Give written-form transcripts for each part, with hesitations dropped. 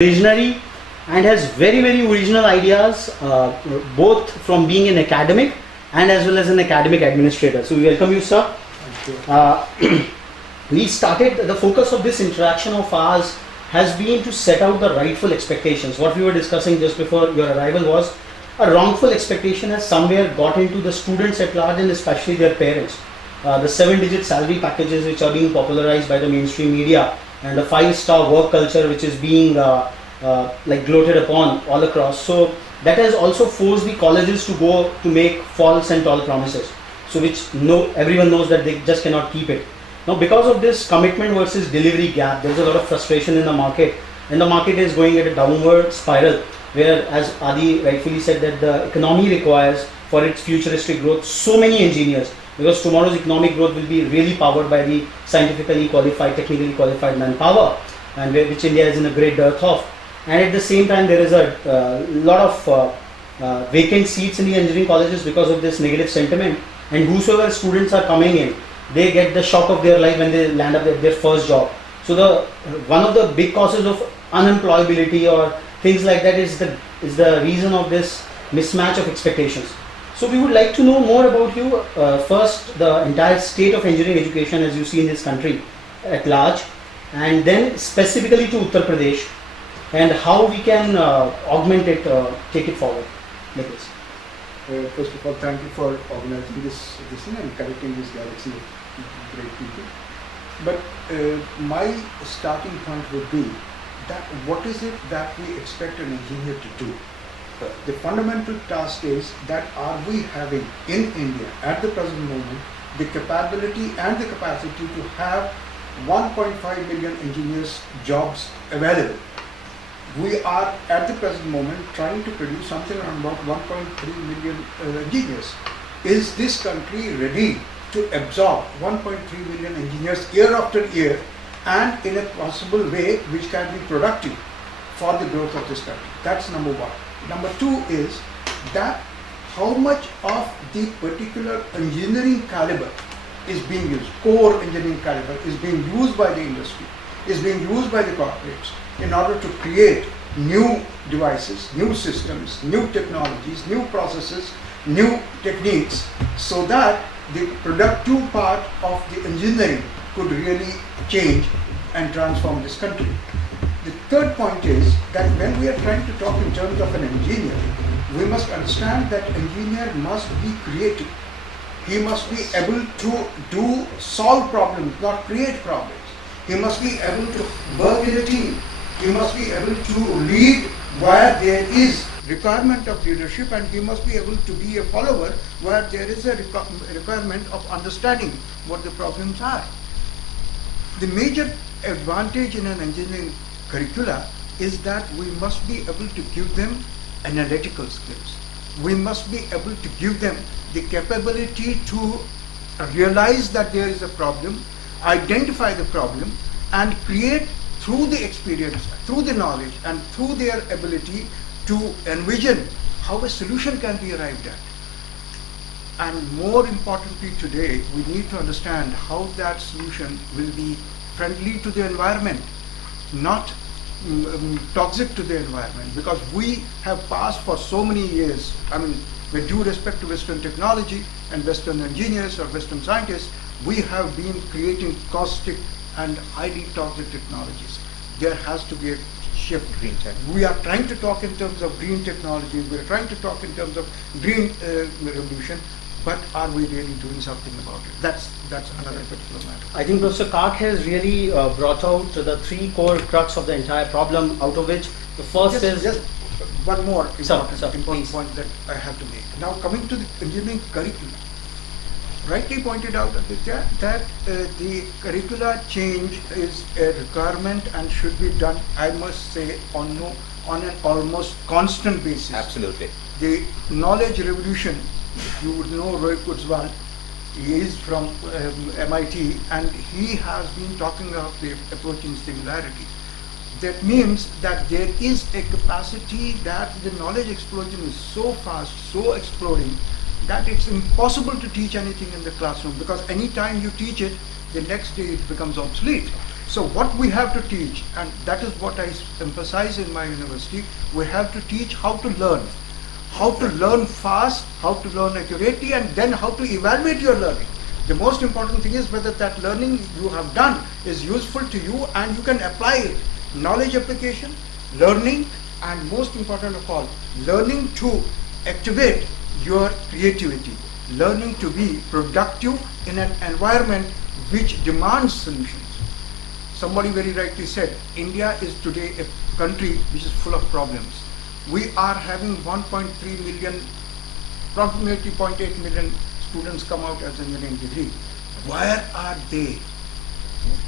visionary and has very original ideas, both from being an academic and as well as an academic administrator. So we welcome you, sir. We started, the focus of this interaction of ours has been to set out the rightful expectations. What we were discussing just before your arrival was a wrongful expectation has somewhere got into the students at large and especially their parents. The 7-digit salary packages which are being popularized by the mainstream media, and the 5-star work culture which is being like gloated upon all across. So that has also forced the colleges to go to make false and tall promises, so which everyone knows that they just cannot keep it. Now because of this commitment versus delivery gap, there is a lot of frustration in the market, and the market is going at a downward spiral where, as Adi rightfully said, that the economy requires for its futuristic growth so many engineers, because tomorrow's economic growth will be really powered by the scientifically qualified, technically qualified manpower, and which India is in a great dearth of. And at the same time, there is a lot of vacant seats in the engineering colleges because of this negative sentiment. And whosoever students are coming in, they get the shock of their life when they land up at their first job. So one of the big causes of unemployability or things like that is the reason of this mismatch of expectations. So we would like to know more about you. First, the entire state of engineering education as you see in this country at large, and then specifically to Uttar Pradesh, and how we can augment it, take it forward like this. First of all, thank you for organizing this thing and connecting this galaxy of great people. But my starting point would be that what is it that we expect an engineer to do? The fundamental task is that are we having in India at the present moment the capability and the capacity to have 1.5 million engineers jobs available. We are at the present moment trying to produce something around about 1.3 million engineers. Is this country ready to absorb 1.3 million engineers year after year, and in a possible way which can be productive for the growth of this country? That's number one. Number two is that how much of the particular engineering caliber is being used, core engineering caliber is being used by the industry, is being used by the corporates in order to create new devices, new systems, new technologies, new processes, new techniques, so that the productive part of the engineering could really change and transform this country. The third point is that when we are trying to talk in terms of an engineer, we must understand that engineer must be creative. He must be able to solve problems, not create problems. He must be able to work in a team. He must be able to lead where there is requirement of leadership, and he must be able to be a follower where there is a requirement of understanding what the problems are. The major advantage in an engineering curricula is that we must be able to give them analytical skills. We must be able to give them the capability to realize that there is a problem, identify the problem, and create through the experience, through the knowledge, and through their ability to envision how a solution can be arrived at. And more importantly today, we need to understand how that solution will be friendly to the environment, not toxic to the environment, because we have passed for so many years, I mean, with due respect to Western technology and Western engineers or Western scientists, we have been creating caustic and highly toxic technologies. There has to be a shift. Green tech. We are trying to talk in terms of green technology, we are trying to talk in terms of green revolution, but are we really doing something about it? That's another particular matter. I think Professor Kak has really brought out the 3 core crux of the entire problem, out of which the first is... Just one more important please. point that I have to make. Now coming to the engineering curriculum, rightly pointed out Aditya, that the curricula change is a requirement and should be done, I must say, on an almost constant basis. Absolutely. The knowledge revolution, you would know Roy Kurzweil, he is from MIT, and he has been talking about the approaching singularity. That means that there is a capacity that the knowledge explosion is so fast, so exploding, that it's impossible to teach anything in the classroom, because any time you teach it, the next day it becomes obsolete. So what we have to teach, and that is what I emphasize in my university, we have to teach how to learn. How to learn fast, how to learn accurately, and then how to evaluate your learning. The most important thing is whether that learning you have done is useful to you and you can apply it. Knowledge application, learning, and most important of all, learning to activate your creativity, learning to be productive in an environment which demands solutions. Somebody very rightly said, India is today a country which is full of problems. We are having 1.3 million, approximately 0.8 million students come out as engineering degree. Where are they?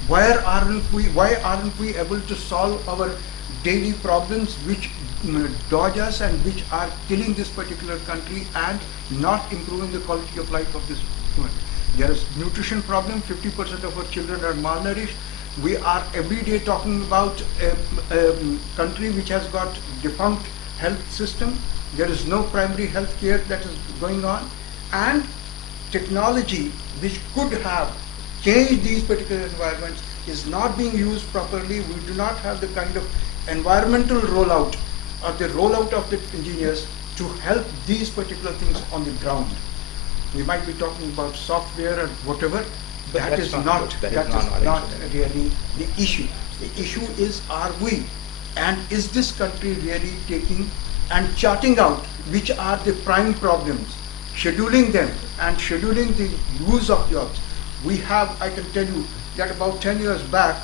Why aren't we able to solve our daily problems which dodge us and which are killing this particular country and not improving the quality of life of this human? There is nutrition problem, 50% of our children are malnourished. We are every day talking about a country which has got defunct health system. There is no primary health care that is going on, and technology which could have changed these particular environments is not being used properly. We do not have the kind of environmental rollout or the rollout of the engineers to help these particular things on the ground. We might be talking about software and whatever, but that is not really the issue. The issue is, are we, and is this country really taking and charting out which are the prime problems, scheduling them and scheduling the use of jobs. We have, I can tell you that about 10 years back,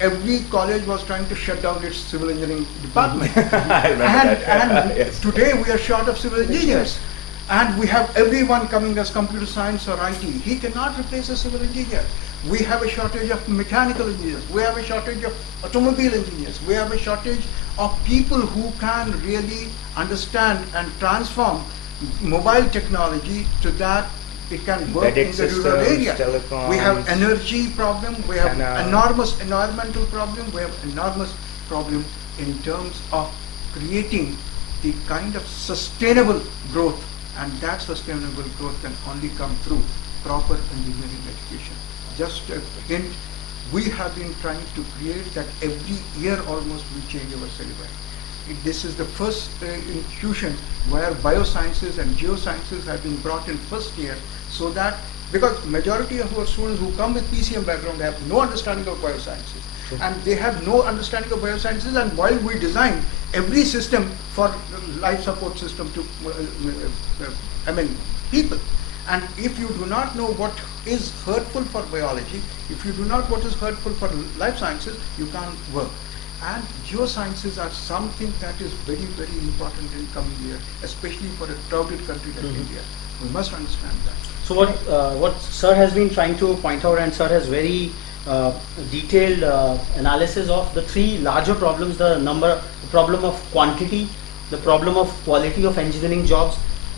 every college was trying to shut down its civil engineering department. and Yes. Today we are short of civil engineers. And we have everyone coming as computer science or IT. He cannot replace a civil engineer. We have a shortage of mechanical engineers. We have a shortage of automobile engineers. We have a shortage of people who can really understand and transform mobile technology to that it can work Embedded in the rural systems, area. telecoms. We have energy problem. We have And, enormous environmental problem. We have enormous problem in terms of creating the kind of sustainable growth. And that sustainable growth can only come through proper engineering education. Just a hint, we have been trying to create that every year almost we change our syllabi. This is the first institution where biosciences and geosciences have been brought in first year, so that, because majority of our students who come with PCM background have no understanding of biosciences. And they have no understanding of biosciences, and while we design every system for life support system to people, and if you do not know what is hurtful for biology, if you do not know what is hurtful for life sciences, you can't work. And geosciences are something that is very, very important in coming year, especially for a crowded country like India. We must understand that. So what Sir has been trying to point out, and Sir has very detailed analysis of the three larger problems: the problem of quantity, the problem of quality of engineering jobs,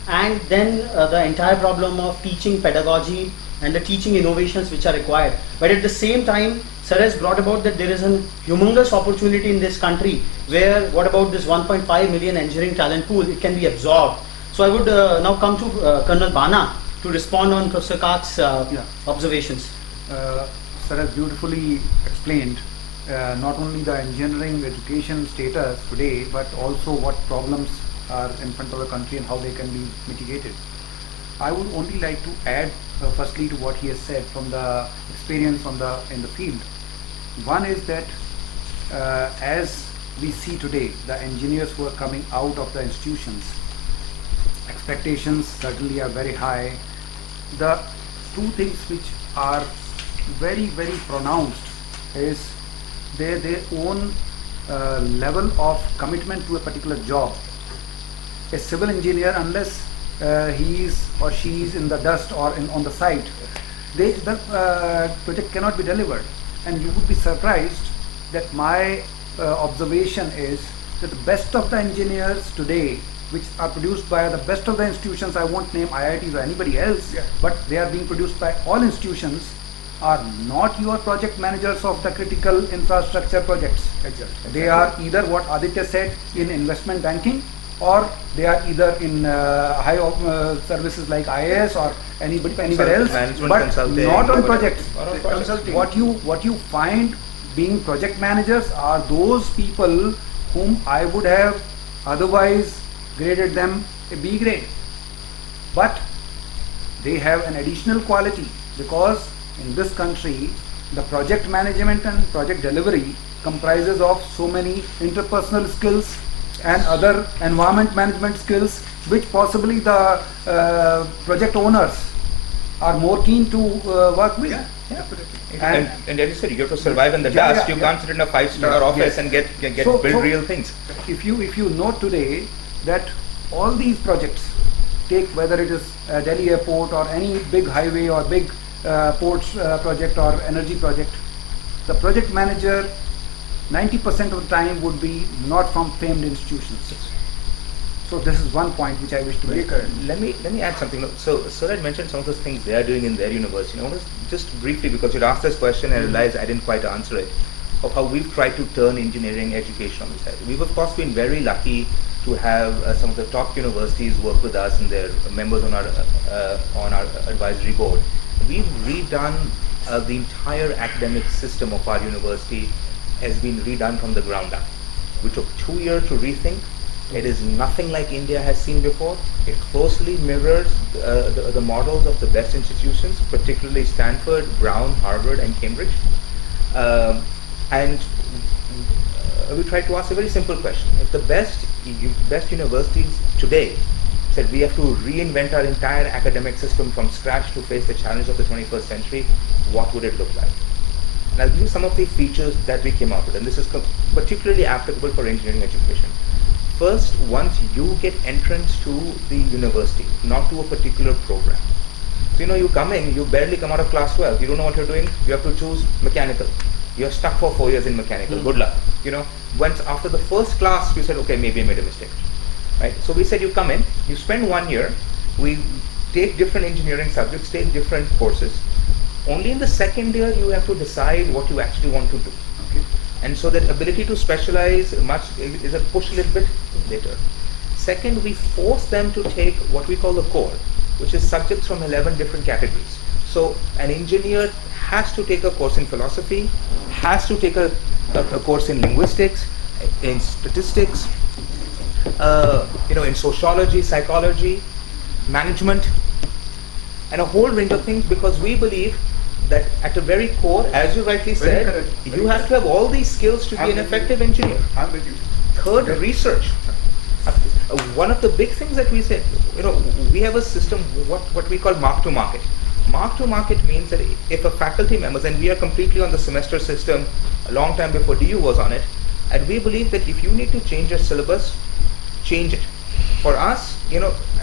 and then the entire problem of teaching pedagogy and the teaching innovations which are required. But at the same time, Sir has brought about that there is a humongous opportunity in this country where, what about this 1.5 million engineering talent pool, it can be absorbed. So I would now come to Colonel Bana to respond on Professor Kak's observations. Sir has beautifully explained not only the engineering education status today, but also what problems are in front of the country and how they can be mitigated. I would only like to add firstly to what he has said from the experience in the field. One is that as we see today, the engineers who are coming out of the institutions, expectations certainly are very high. The two things which are very, very pronounced is their own level of commitment to a particular job. A civil engineer, unless he is or she is in the dust or on the site, the project cannot be delivered. And you would be surprised that my observation is that the best of the engineers today, which are produced by the best of the institutions, I won't name IITs or anybody else, but they are being produced by all institutions, are not your project managers of the critical infrastructure projects. Exactly. They are either what Aditya said in investment banking, or they are either in high services like IAS or anywhere else, Management but consulting, not on projects. Consulting. What you find being project managers are those people whom I would have otherwise graded them a B grade. But they have an additional quality because in this country the project management and project delivery comprises of so many interpersonal skills and other environment management skills which possibly the project owners are more keen to work with. And as you said, you have to survive in the Yeah, dust. yeah, You yeah. can't sit in a five-star Yes, office yes. and get So- build so real things. If you note today that all these projects, take whether it is Delhi airport or any big highway or big ports project or energy project, the project manager 90% of the time would be not from famed institutions. So this is one point which I wish to make. Let me add something. So Suraj mentioned some of those things they are doing in their university. I want to just briefly, because you'd asked this question and I realized I didn't quite answer it, of how we've tried to turn engineering education on the side. We've of course been very lucky to have some of the top universities work with us and their members on our advisory board. We've redone the entire academic system of our university has been redone from the ground up. We took 2 years to rethink. It is nothing like India has seen before. It closely mirrors the models of the best institutions, particularly Stanford, Brown, Harvard, and Cambridge. And we tried to ask a very simple question. If the best universities today said we have to reinvent our entire academic system from scratch to face the challenge of the 21st century, what would it look like? And I'll give you some of the features that we came up with, and this is particularly applicable for engineering education. First, once you get entrance to the university, not to a particular program. So you come in, you barely come out of class 12, you don't know what you're doing, you have to choose mechanical. You're stuck for 4 years in mechanical, good luck. Once after the first class, you said, okay, maybe I made a mistake. Right? So we said you come in, you spend 1 year, we take different engineering subjects, take different courses. Only in the second year you have to decide what you actually want to do. Okay? And so that ability to specialize is a push a little bit later. Second, we force them to take what we call the core, which is subjects from 11 different categories. So an engineer has to take a course in philosophy, has to take a course in linguistics, in statistics, in sociology, psychology, management, and a whole range of things, because we believe that at the very core, as you rightly Very said, correct. you have to have all these skills to be an effective engineer. I'm with you. Third, research. One of the big things that we said, we have a system, what we call mark to market. Mark to market means that if a faculty members, and we are completely on the semester system a long time before DU was on it, and we believe that if you need to change your syllabus, change it. For us,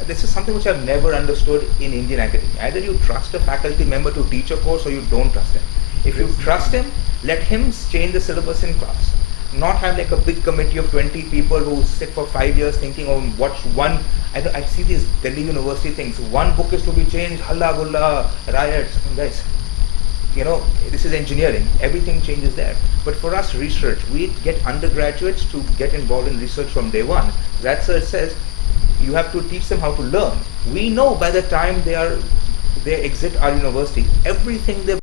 this is something which I've never understood in Indian academia. Either you trust a faculty member to teach a course or you don't trust him. If you trust him, let him change the syllabus in class. Not have like a big committee of 20 people who sit for 5 years thinking, watch one. I see these Delhi University things. One book is to be changed, halla gulla, riots. Guys, this is engineering. Everything changes there. But for us, research, we get undergraduates to get involved in research from day one. That says you have to teach them how to learn. We know by the time they exit our university, everything they've